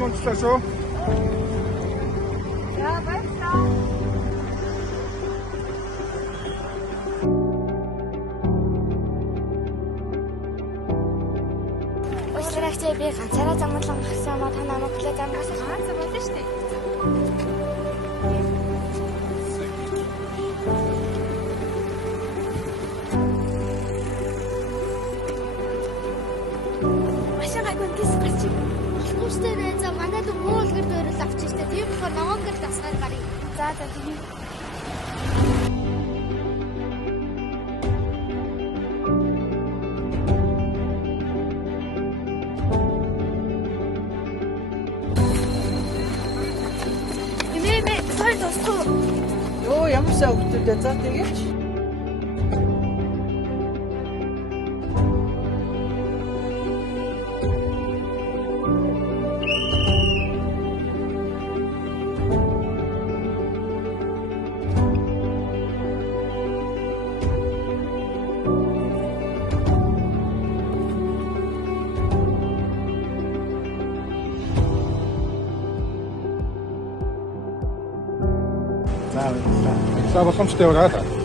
мончлаа шүү. За баярлалаа. Уучлаарай би ганцаараа замглан гарсан маа та намайг хүлээж авах За болно шүү дээ. машин гайгүй гис гарч ив. Болохгүй нэ за манайд муулгэр дөрөл авчих штэ. Тийм болохоор ногоогэр дасгаар гарыг. За тийм. Йоо ямар сайн хөвгтүүдээ за тэгээч. За боломжтой яваа та.